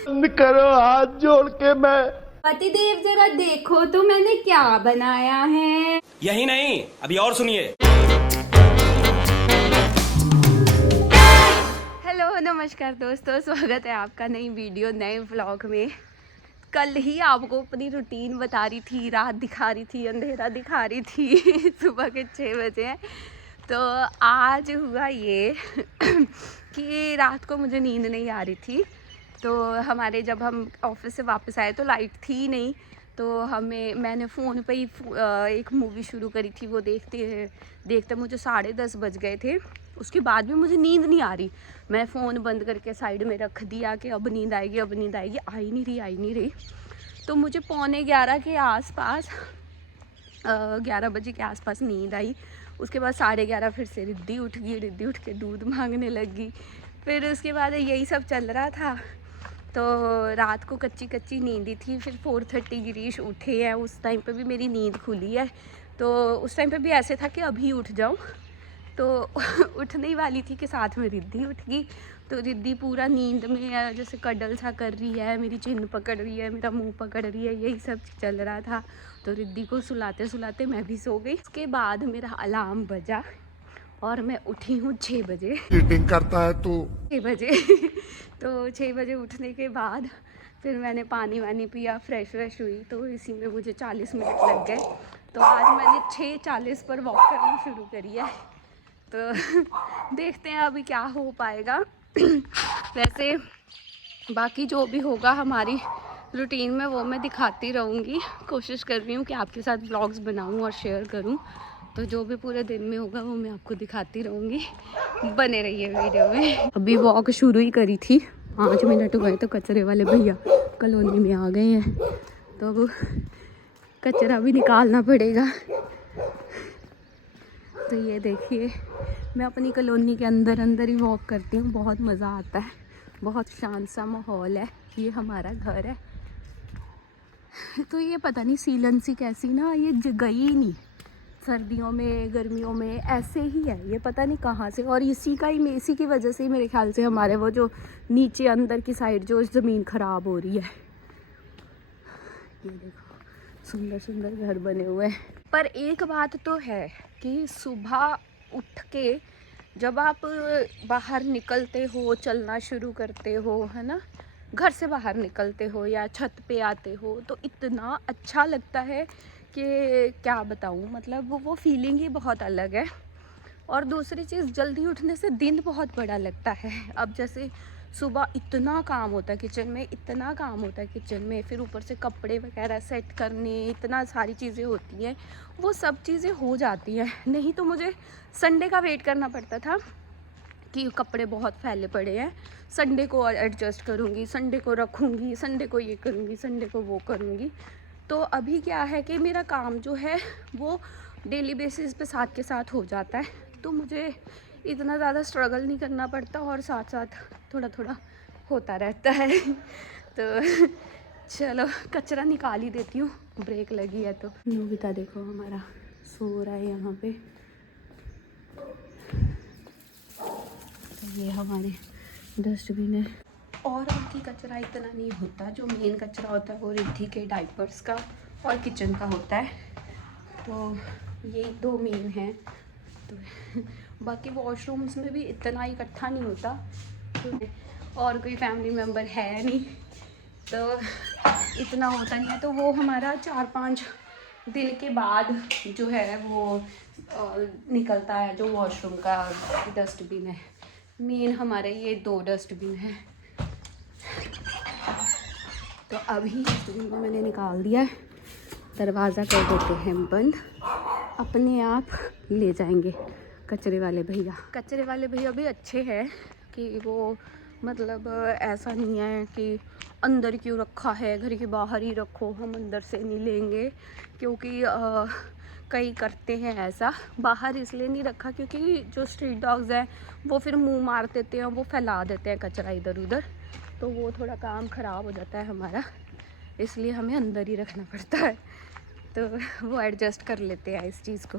बंद करो हाथ जोड़ के। मैं पतिदेव जरा देखो तो मैंने क्या बनाया है। यही नहीं, अभी और सुनिए। हेलो नमस्कार दोस्तों, स्वागत है आपका नई वीडियो नए व्लॉग में। कल ही आपको अपनी रूटीन बता रही थी, रात दिखा रही थी, अंधेरा दिखा रही थी। सुबह के 6 बजे हैं। तो आज हुआ ये कि रात को मुझे नींद नहीं आ रही थी। तो हमारे जब हम ऑफिस से वापस आए तो लाइट थी नहीं, तो मैंने फ़ोन पे ही एक मूवी शुरू करी थी। वो देखते देखते मुझे 10:30 बज गए थे। उसके बाद भी मुझे नींद नहीं आ रही। मैं फ़ोन बंद करके साइड में रख दिया कि अब नींद आएगी, अब नींद आएगी। आई नहीं रही। तो मुझे 11:45 के आसपास 11 बजे के आसपास नींद आई। उसके बाद 11:30 फिर से रिद्धि उठ गई। रिद्धि उठ के दूध मांगने लगी। फिर उसके बाद यही सब चल रहा था। तो रात को कच्ची नींद थी। फिर 4:30 गिरीश उठे हैं। उस टाइम पे भी मेरी नींद खुली है। तो उस टाइम पे भी ऐसे था कि अभी उठ जाऊँ। तो उठने ही वाली थी कि साथ में रिद्धि उठ गई। तो रिद्धि पूरा नींद में जैसे कडल सा कर रही है, मेरी चिन्ह पकड़ रही है, मेरा मुंह पकड़ रही है, यही सब चल रहा था। तो रिद्धि को सुलाते सुलाते मैं भी सो गई। उसके बाद मेरा अलार्म बजा और मैं उठी हूँ 6 बजे। चीटिंग करता है तू। 6 बजे तो 6 बजे उठने के बाद फिर मैंने पानी वानी पिया, फ्रेश हुई। तो इसी में मुझे 40 मिनट लग गए। तो आज मैंने 6:40 पर वॉक करना शुरू करी है। तो देखते हैं अभी क्या हो पाएगा। वैसे बाकी जो भी होगा हमारी रूटीन में वो मैं दिखाती रहूँगी। कोशिश कर रही हूँ कि आपके साथ व्लॉग्स बनाऊँ और शेयर करूँ। तो जो भी पूरे दिन में होगा वो मैं आपको दिखाती रहूँगी। बने रहिए वीडियो में। अभी वॉक शुरू ही करी थी, 5 मिनट हुए तो कचरे वाले भैया कॉलोनी में आ गए हैं। तो अब कचरा भी निकालना पड़ेगा। तो ये देखिए, मैं अपनी कॉलोनी के अंदर ही वॉक करती हूँ। बहुत मज़ा आता है, बहुत शांत सा माहौल है। ये हमारा घर है। तो ये पता नहीं सीलन सी कैसी ना, ये गई ही नहीं। सर्दियों में गर्मियों में ऐसे ही है, ये पता नहीं कहाँ से। और इसी की वजह से ही मेरे ख्याल से हमारे वो जो नीचे अंदर की साइड जो ज़मीन ख़राब हो रही है। ये देखो सुंदर सुंदर घर बने हुए हैं। पर एक बात तो है कि सुबह उठ के जब आप बाहर निकलते हो, चलना शुरू करते हो, है ना, घर से बाहर निकलते हो या छत पे आते हो, तो इतना अच्छा लगता है कि क्या बताऊँ। मतलब वो फीलिंग ही बहुत अलग है। और दूसरी चीज़, जल्दी उठने से दिन बहुत बड़ा लगता है। अब जैसे सुबह इतना काम होता है किचन में, फिर ऊपर से कपड़े वगैरह सेट करने, इतना सारी चीज़ें होती हैं। वो सब चीज़ें हो जाती हैं। नहीं तो मुझे संडे का वेट करना पड़ता था कि कपड़े बहुत फैले पड़े हैं, संडे को एडजस्ट करूँगी, संडे को रखूँगी, संडे को ये करूँगी, संडे को वो करूँगी। तो अभी क्या है कि मेरा काम जो है वो डेली बेसिस पे साथ के साथ हो जाता है। तो मुझे इतना ज़्यादा स्ट्रगल नहीं करना पड़ता और साथ साथ थोड़ा थोड़ा होता रहता है। तो चलो कचरा निकाल ही देती हूँ, ब्रेक लगी है। तो नोबिता देखो हमारा सो रहा है यहाँ पे। तो ये हमारे डस्टबिन है। और बाकी कचरा इतना नहीं होता। जो मेन कचरा होता है वो रिद्धि के डाइपर्स का और किचन का होता है। तो ये 2 मेन हैं। तो बाकी वॉशरूम्स में भी इतना इकट्ठा नहीं होता, तो और कोई फैमिली मेम्बर है नहीं, तो इतना होता नहीं है। तो वो हमारा 4-5 दिन के बाद जो है वो निकलता है, जो वॉशरूम का डस्टबिन है। मेन हमारे ये 2 डस्टबिन है। तो अभी डस्टबिन को मैंने निकाल दिया है। दरवाज़ा कर देते हैं बंद, अपने आप ले जाएंगे कचरे वाले भैया भी अच्छे हैं कि वो मतलब ऐसा नहीं है कि अंदर क्यों रखा है, घर के बाहर ही रखो, हम अंदर से नहीं लेंगे। क्योंकि कई करते हैं ऐसा। बाहर इसलिए नहीं रखा क्योंकि जो स्ट्रीट डॉग्स हैं वो फिर मुंह मार देते हैं, वो फैला देते हैं कचरा इधर उधर। तो वो थोड़ा काम ख़राब हो जाता है हमारा, इसलिए हमें अंदर ही रखना पड़ता है। तो वो एडजस्ट कर लेते हैं इस चीज़ को।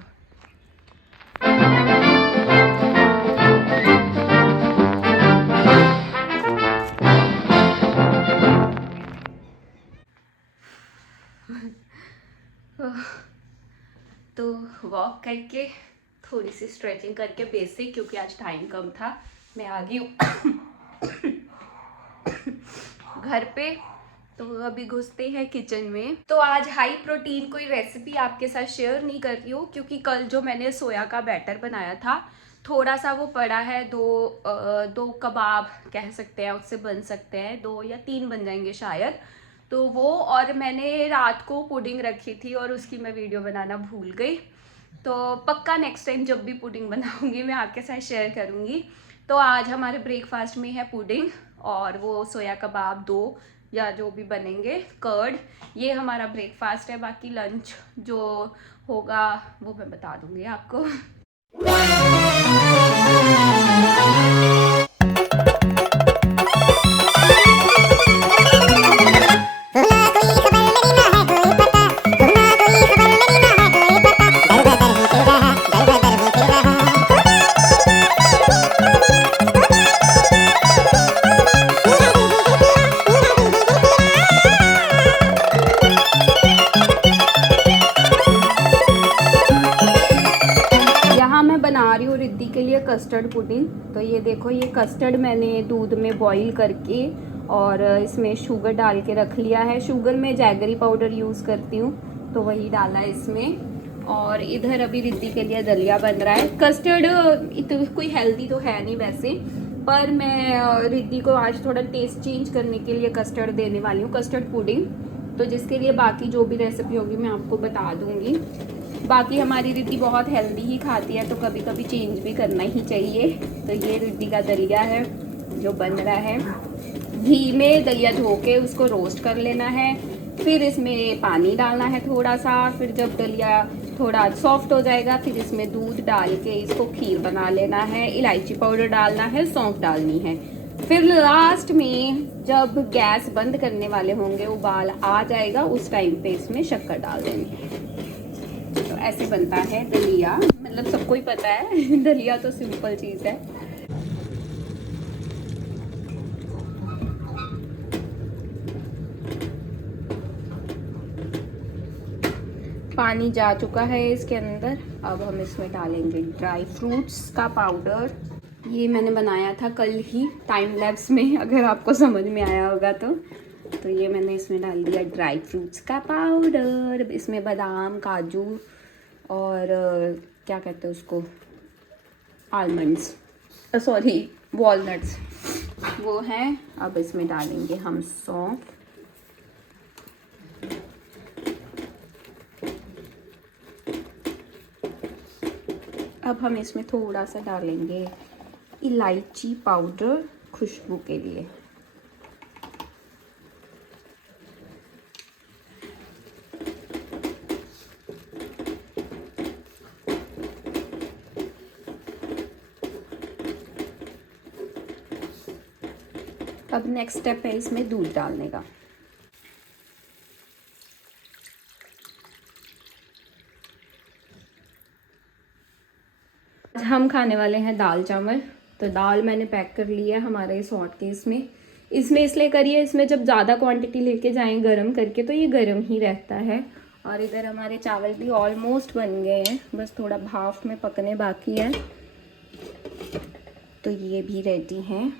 तो वॉक करके थोड़ी सी स्ट्रेचिंग करके बेसिक, क्योंकि आज टाइम कम था, मैं आ गई हूँ घर पे। तो अभी घुसते हैं किचन में। तो आज हाई प्रोटीन कोई रेसिपी आपके साथ शेयर नहीं कर रही हूँ, क्योंकि कल जो मैंने सोया का बैटर बनाया था थोड़ा सा वो पड़ा है। दो कबाब कह सकते हैं, उससे बन सकते हैं, 2 या 3 बन जाएंगे शायद। तो वो, और मैंने रात को पुडिंग रखी थी और उसकी मैं वीडियो बनाना भूल गई। तो पक्का नेक्स्ट टाइम जब भी पुडिंग बनाऊंगी मैं आपके साथ शेयर करूंगी। तो आज हमारे ब्रेकफास्ट में है पुडिंग और वो सोया कबाब 2 या जो भी बनेंगे, कर्ड, ये हमारा ब्रेकफास्ट है। बाकी लंच जो होगा वो मैं बता दूंगी आपको। Custard pudding. तो ये देखो, ये कस्टर्ड मैंने दूध में बॉईल करके और इसमें शुगर डाल के रख लिया है। शुगर में जैगरी पाउडर यूज़ करती हूँ तो वही डाला है इसमें। और इधर अभी रिद्धि के लिए दलिया बन रहा है। कस्टर्ड कोई हेल्दी तो है नहीं वैसे, पर मैं रिद्धि को आज थोड़ा टेस्ट चेंज करने के लिए कस्टर्ड देने वाली हूँ, कस्टर्ड पुडिंग। तो जिसके लिए बाकी जो भी रेसिपी होगी मैं आपको बता दूँगी। बाकी हमारी रिद्धि बहुत हेल्दी ही खाती है तो कभी कभी चेंज भी करना ही चाहिए। तो ये रिद्धि का दलिया है जो बन रहा है। घी में दलिया धो के उसको रोस्ट कर लेना है, फिर इसमें पानी डालना है थोड़ा सा। फिर जब दलिया थोड़ा सॉफ्ट हो जाएगा फिर इसमें दूध डाल के इसको खीर बना लेना है। इलायची पाउडर डालना है, सौंफ डालनी है। फिर लास्ट में जब गैस बंद करने वाले होंगे, उबाल आ जाएगा, उस टाइम पे इसमें शक्कर डाल देनी है। तो ऐसे बनता है दलिया, मतलब सबको ही पता है दलिया तो सिंपल चीज़ है। पानी जा चुका है इसके अंदर। अब हम इसमें डालेंगे ड्राई फ्रूट्स का पाउडर। ये मैंने बनाया था कल ही टाइम लैप्स में, अगर आपको समझ में आया होगा तो ये मैंने इसमें डाल दिया ड्राई फ्रूट्स का पाउडर। इसमें बादाम, काजू और क्या कहते हैं उसको, आलमंड्स, सॉरी वॉलनट्स, वो हैं। अब इसमें डालेंगे हम सौंफ, अब हम इसमें थोड़ा सा डालेंगे इलायची पाउडर खुशबू के लिए। अब नेक्स्ट स्टेप है इसमें दूध डालने का। हम खाने वाले हैं दाल चावल। तो दाल मैंने पैक कर ली है हमारे इस हॉट केस में। इसमें इसलिए करिए, इसमें जब ज़्यादा क्वांटिटी लेके जाएं गरम करके तो ये गरम ही रहता है। और इधर हमारे चावल भी ऑलमोस्ट बन गए हैं, बस थोड़ा भाप में पकने बाकी है। तो ये भी रेडी हैं।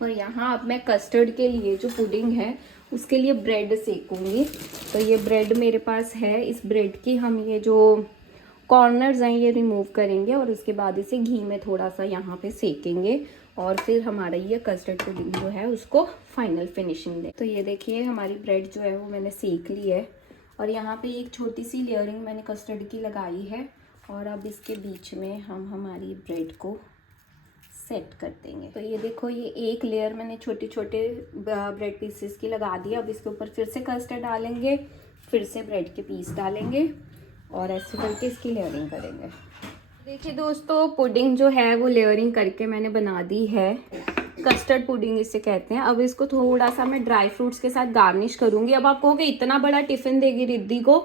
और यहाँ अब मैं कस्टर्ड के लिए जो पुडिंग है उसके लिए ब्रेड सेकूंगी। तो ये ब्रेड मेरे पास है। इस ब्रेड की हम ये जो कॉर्नर्स हैं ये रिमूव करेंगे और उसके बाद इसे घी में थोड़ा सा यहाँ पे सेकेंगे और फिर हमारा ये कस्टर्ड पुडिंग जो है उसको फाइनल फिनिशिंग दे। तो ये देखिए हमारी ब्रेड जो है वो मैंने सेक ली है और यहाँ पे एक छोटी सी लेयरिंग मैंने कस्टर्ड की लगाई है। और अब इसके बीच में हम हमारी ब्रेड को सेट कर देंगे। तो ये देखो, ये एक लेयर मैंने छोटे छोटे ब्रेड पीसेस की लगा दी। अब इसके ऊपर फिर से कस्टर्ड डालेंगे, फिर से ब्रेड के पीस डालेंगे और ऐसे करके इसकी लेयरिंग करेंगे। देखिए दोस्तों, पुडिंग जो है वो लेयरिंग करके मैंने बना दी है। कस्टर्ड पुडिंग इसे कहते हैं। अब इसको थोड़ा सा मैं ड्राई फ्रूट्स के साथ गार्निश करूँगी। अब आप कहोगे इतना बड़ा टिफ़िन देगी रिद्धि को,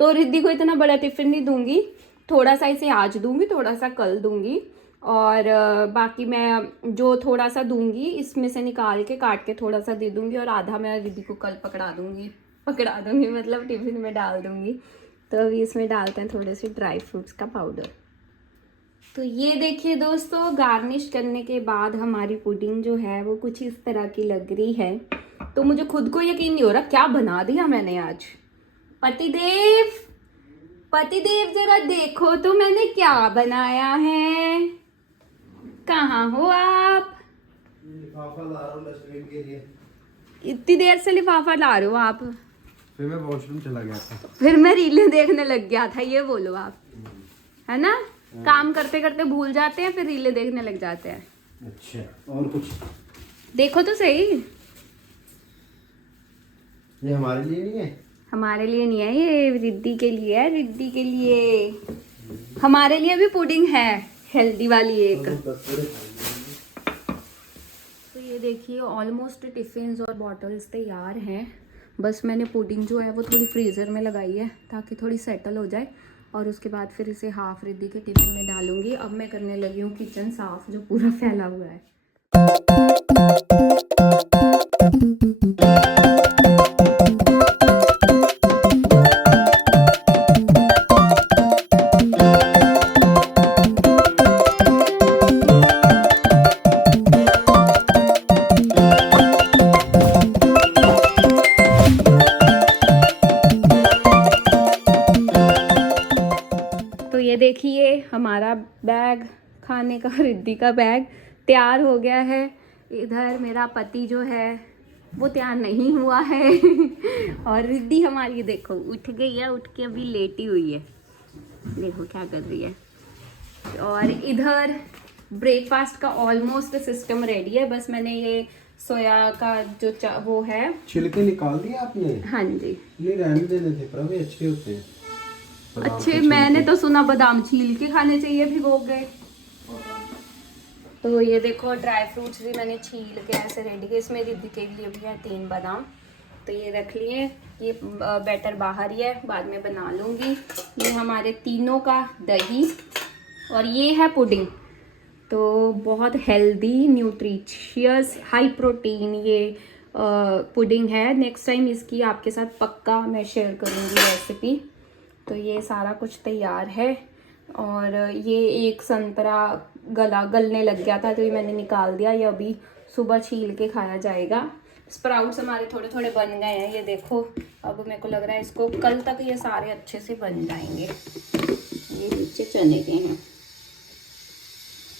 तो रिद्धि को इतना बड़ा टिफ़िन नहीं दूँगी, थोड़ा सा इसे आज दूँगी, थोड़ा सा कल दूँगी। और बाकी मैं जो थोड़ा सा दूँगी इसमें से निकाल के काट के थोड़ा सा दे दूँगी और आधा मैं रिद्धि को कल पकड़ा दूँगी मतलब टिफ़िन में डाल दूँगी। तो अभी इसमें डालते हैं थोड़े से ड्राई फ्रूट्स का पाउडर। तो ये देखिए दोस्तों, गार्निश करने के बाद हमारी पुडिंग जो है वो कुछ इस तरह की लग रही है। तो मुझे खुद को यकीन नहीं हो रहा क्या बना दिया मैंने आज। पतिदेव, पतिदेव जरा देखो तो मैंने क्या बनाया है। कहाँ हो आप? लिफाफा ला रहा हूँ डस्टबिन के लिए। इतनी देर से लिफाफा ला रहे हो आप? फिर मैं वॉशरूम चला गया था। फिर मैं रीलें देखने लग गया था, ये बोलो आप, है ना? काम करते करते भूल जाते हैं, फिर रीलें देखने लग जाते हैं। अच्छा, और कुछ देखो तो सही। ये हमारे लिए नहीं है? हमारे लिए नहीं है, ये रिद्धि के लिए है, रिद्धि के लिए। हमारे लिए भी पुडिंग है, हेल्दी वाली एक। तो ये देखिए ऑलमोस्ट टिफिन्स और बॉटल्स तैयार हैं। बस मैंने पुडिंग जो है वो थोड़ी फ्रीज़र में लगाई है ताकि थोड़ी सेटल हो जाए, और उसके बाद फिर इसे हाफ रिद्धि के टिफिन में डालूंगी। अब मैं करने लगी हूँ किचन साफ, जो पूरा फैला हुआ है। ये देखिए हमारा बैग, खाने का, रिद्धि का बैग तैयार हो गया है। इधर मेरा पति जो है वो तैयार नहीं हुआ है और रिद्धि हमारी देखो उठ गई है, उठ के अभी लेटी हुई है, देखो क्या कर रही है। और इधर ब्रेकफास्ट का ऑलमोस्ट सिस्टम रेडी है। बस मैंने ये सोया का जो वो है, छिलके निकाल दिए आपने? हाँ जी। ये रहने देने थे, पर वे अच्छे होते हैं। अच्छे, मैंने तो सुना बादाम छील के खाने चाहिए भिगो के। तो ये देखो ड्राई फ्रूट्स भी मैंने छील के ऐसे रेडी किए। इसमें रिद्धि के लिए भी है 3 बादाम, तो ये रख लिए। ये बैटर बाहर ही है, बाद में बना लूँगी। ये हमारे तीनों का दही, और ये है पुडिंग। तो बहुत हेल्दी, न्यूट्रिशियस, हाई प्रोटीन ये पुडिंग है। नेक्स्ट टाइम इसकी आपके साथ पक्का मैं शेयर करूँगी रेसिपी। तो ये सारा कुछ तैयार है। और ये एक संतरा गलने लग गया था, तो ये मैंने निकाल दिया। ये अभी सुबह छील के खाया जाएगा। स्प्राउट्स हमारे थोड़े थोड़े बन गए हैं, ये देखो। अब मेरे को लग रहा है इसको कल तक ये सारे अच्छे से बन जाएंगे। ये नीचे चने के हैं।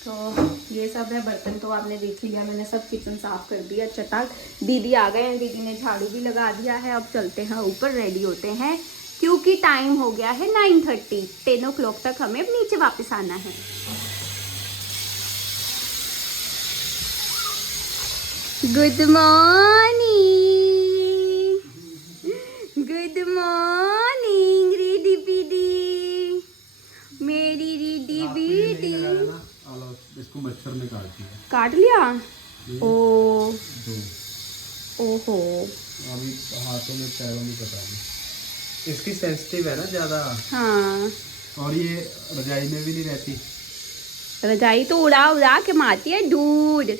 तो ये सब है। बर्तन तो आपने देख लिया, मैंने सब किचन साफ कर दिया चटाक। दीदी आ गए हैं, दीदी ने झाड़ू भी लगा दिया है। अब चलते हैं ऊपर, रेडी होते हैं, क्योंकि टाइम हो गया है 9:30। 10 o'clock तक हमें नीचे वापस आना है। Good morning, good morning Riddhi PD, मेरी रिद्धि पीडी। इसको मच्छर ने काट दिया। काट लिया? ओ ओहो, अभी हाथों में पैरों में पता नहीं। इसकी सेंसिटिव है ना ज़्यादा। हाँ, और ये रजाई में भी नहीं रहती। रजाई तो उड़ा उड़ा के मारती है दूध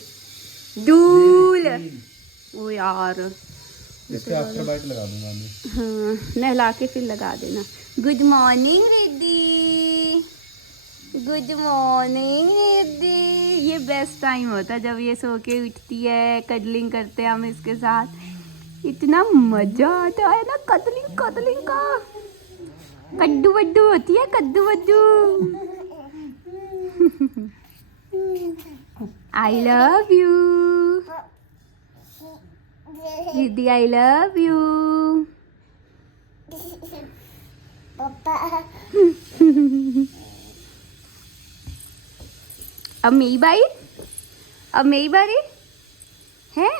दूध। ओ यार, इसके आफ्टर बाइट लगा दूंगा मैं। हाँ, नहला के फिर लगा देना। Good morning Riddhi, good morning Riddhi. ये बेस्ट टाइम होता है जब ये सो के उठती है, कडलिंग करते हैं हम इसके साथ। इतना मजा आता है ना कदलिंग कदलिंग का। कद्दू वड्डू होती है, कद्दू वड्डू। आई लव यू दीदी, आई लव यू अब मेरी बारी, अब मेरी बारी है।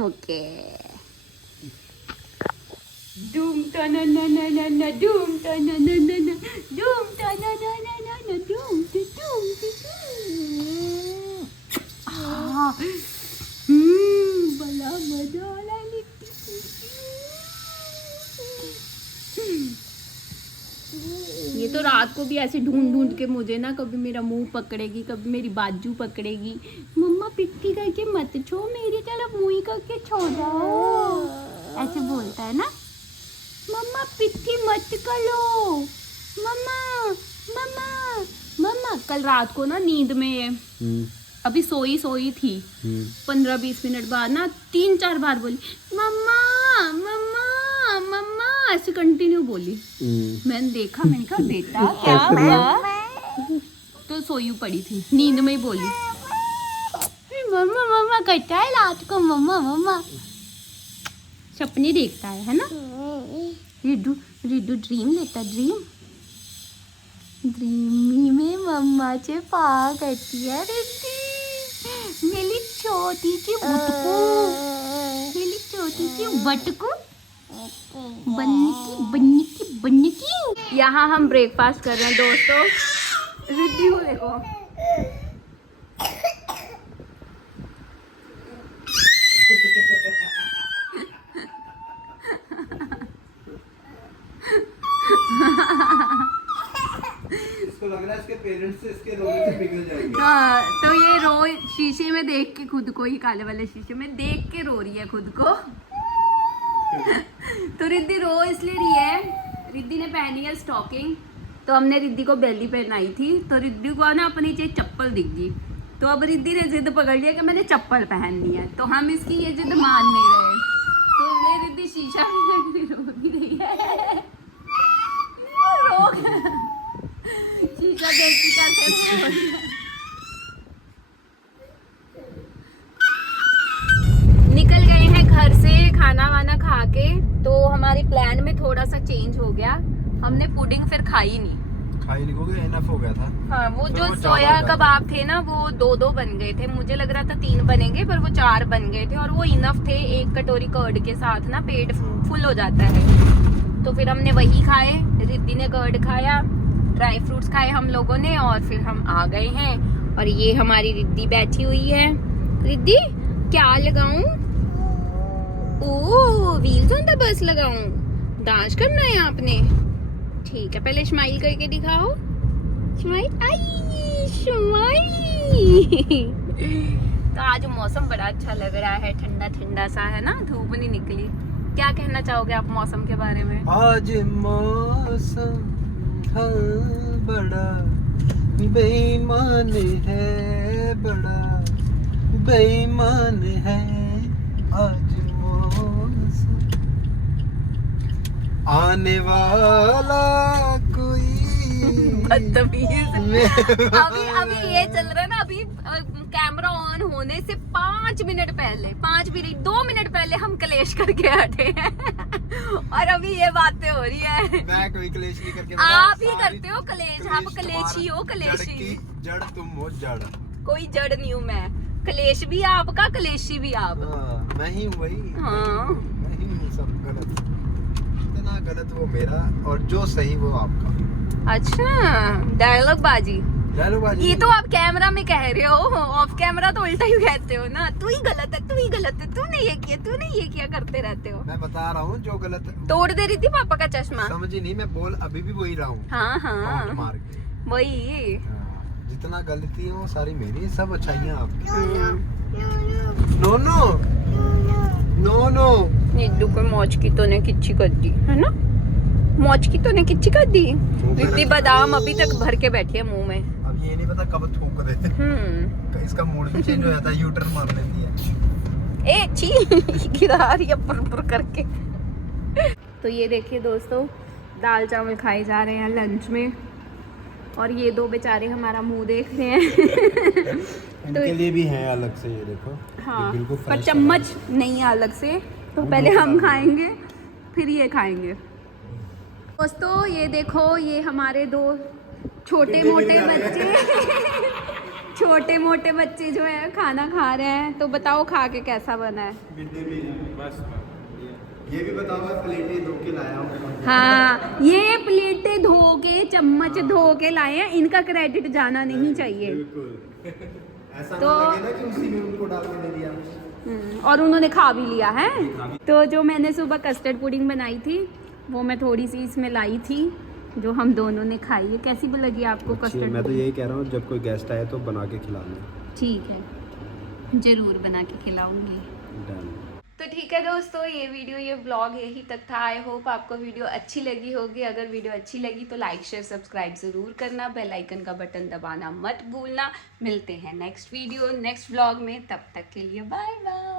ओके, डूम टननननन डूम टनननन डूम टनननन डूम डूम बड़ा मजा आ रहा है। ये तो रात को भी ऐसे ढूंढ ढूंढ के मुझे ना, कभी मेरा मुंह पकड़ेगी, कभी मेरी बाजू पकड़ेगी। मम्मा पिट्ठी करके मत छो, मेरी तरफ मुंह करके छो जाओ, ऐसे बोलता है ना। मम्मा पिट्ठी मत करो, मम्मा मम्मा मम्मा। कल रात को ना नींद में अभी सोई थी, 15-20 मिनट बाद ना 3-4 बार बोली मम्मा मम्मा मम्मा, ऐसे कंटिन्यू बोली। मैंने देखा, मैंने कहा बेटा क्या हुआ, तो सोई पड़ी थी, नींद में ही बोली मम्मा मम्मा करता है रात को, मम्मा मम्मा सपने देखता है ना। रिड्डू रिड्डू ड्रीम लेता, ड्रीमी में मम्मा से पा करती है रिड्डी, मेरी छोटी सी बुटकू, मेरी छोटी सी बटकू बनने की। यहाँ हम ब्रेकफास्ट कर रहे हैं दोस्तों। रिड्डी को देखो, इसको लग रहा है इसके पेरेंट्स से इसके रोने से पिघल जाएंगे। हाँ, तो ये रो शीशे में देख के खुद को ही, काले वाले शीशे में देख के रो रही है खुद को। तो रिद्धि रो इसलिए रही है, रिद्धि ने पहनी है स्टॉकिंग, तो हमने रिद्धि को बेली पहनाई थी, तो रिद्धि को ना अपनी नीचे चप्पल दिख गई, तो अब रिद्धि ने जिद पकड़ लिया कि मैंने चप्पल पहननी है, तो हम इसकी ये जिद मान नहीं रहे। तो ये रिद्धि शीशा में देख रो भी रही है, शीशा देख के कैसे रो रही है। निकल गए हैं घर से खाना वाना खा के, तो हमारे प्लान में थोड़ा सा चेंज हो गया। हमने पुडिंग फिर खाई नहीं, इनफ हो गया था। हाँ, वो जो सोया कबाब थे ना वो 2-2 बन गए थे, मुझे लग रहा था 3 बनेंगे पर वो 4 बन गए थे, और वो इनफ थे। 1 कटोरी कर्ड के साथ ना पेट फुल हो जाता है, तो फिर हमने वही खाए। रिद्धि ने कर्ड खाया, ड्राई फ्रूट्स खाए हम लोगों ने, और फिर हम आ गए हैं। और ये हमारी रिद्धि बैठी हुई है। रिद्धि क्या लगाऊं? ओह, व्हील्स ऑन द बस लगाऊं? डांस करना है आपने? ठीक है, पहले स्माइल करके दिखाओ। स्माइल, आई स्माइल। तो आज मौसम बड़ा अच्छा लग रहा है, ठंडा ठंडा सा है ना, धूप नहीं निकली। क्या कहना चाहोगे आप मौसम के बारे में? आज मौसम बड़ा बेईमान है, बड़ा बेईमान है आज मौसम, आने वाला कोई बदतमीज। अभी ये चल रहा है ना, अभी कैमरा ऑन होने से 5 मिनट पहले, 5 मिनट 2 मिनट पहले हम कलेश करके हटे हैं और अभी ये बातें हो रही है। मैं कोई कलेश नहीं करके, आप ही करते हो कलेश, आप कलेशी हो, कलेशी। जड़ तुम हो, जड़। कोई जड़ नहीं हूँ मैं, कलेश भी आपका, कलेशी भी आप। मैं ही हूँ वही। हाँ, मैं ही हूँ सब गलत, इतना गलत वो मेरा और जो सही वो आपका। अच्छा, डायलॉग बाजी। ये तो आप कैमरा में कह रहे हो, ऑफ कैमरा तो उल्टा ही कहते हो ना, तू ही गलत है, तू ही गलत है, तूने ये किया, तूने ये किया करते रहते हो। मैं बता रहा हूँ जो गलत है। तोड़ दे रही थी पापा का चश्मा। समझी नहीं, मैं बोल अभी भी वही रहा हूँ। हाँ हाँ, मार के वही। जितना गलती है वो सारी मेरी, सब अच्छाइयाँ आपकी। नो नो नो नो, निड्डू को मौज की तो ने किच्ची कर दी है ना, मौज की तो ने किच्ची कर दी। रिद्धि बादाम अभी तक भर के बैठी है मुंह में। अब ये नहीं पता कब थूक देते। इसका मूड भी चेंज हो जाता है, यूटर्न मार लेती है। ए छी, गिरा रही है पुर करके। तो ये देखिए दोस्तों, दाल चावल खाए जा रहे हैं लंच में, और ये 2 बेचारे हमारा मुंह देख रहे हैं। इनके लिए भी है अलग से, ये देखो। हाँ, ये बिल्कुल पर चम्मच नहीं है अलग से, तो पहले हम खाएंगे फिर ये खाएंगे। दोस्तों ये देखो, ये हमारे 2 छोटे मोटे बच्चे छोटे मोटे बच्चे जो है खाना खा रहे हैं, तो बताओ खा के कैसा बना है? बस ये भी बताओ, मैं प्लेटें धो के लाया हूँ। हाँ, ये प्लेटें धो के, चम्मच धो के लाए हैं, इनका क्रेडिट जाना नहीं चाहिए। ऐसा तो ना लगे ना कि उसी में उनको डाल के दे दिया। और उन्होंने खा भी लिया है। तो जो मैंने सुबह कस्टर्ड पुडिंग बनाई थी, वो मैं थोड़ी सी इसमें लाई थी, जो हम दोनों ने खाई है। कैसी भी लगी आपको कस्टर्ड? मैं तो यही कह रहा हूँ, जब कोई गेस्ट आए तो बना के खिलाना। ठीक है, ज़रूर बना के खिलाऊंगी। तो ठीक है दोस्तों, ये वीडियो ये ब्लॉग यही तक था। आई होप आपको वीडियो अच्छी लगी होगी। अगर वीडियो अच्छी लगी तो लाइक शेयर सब्सक्राइब ज़रूर करना, बेल आइकन का बटन दबाना मत भूलना। मिलते हैं नेक्स्ट वीडियो नेक्स्ट ब्लॉग में, तब तक के लिए बाय बाय।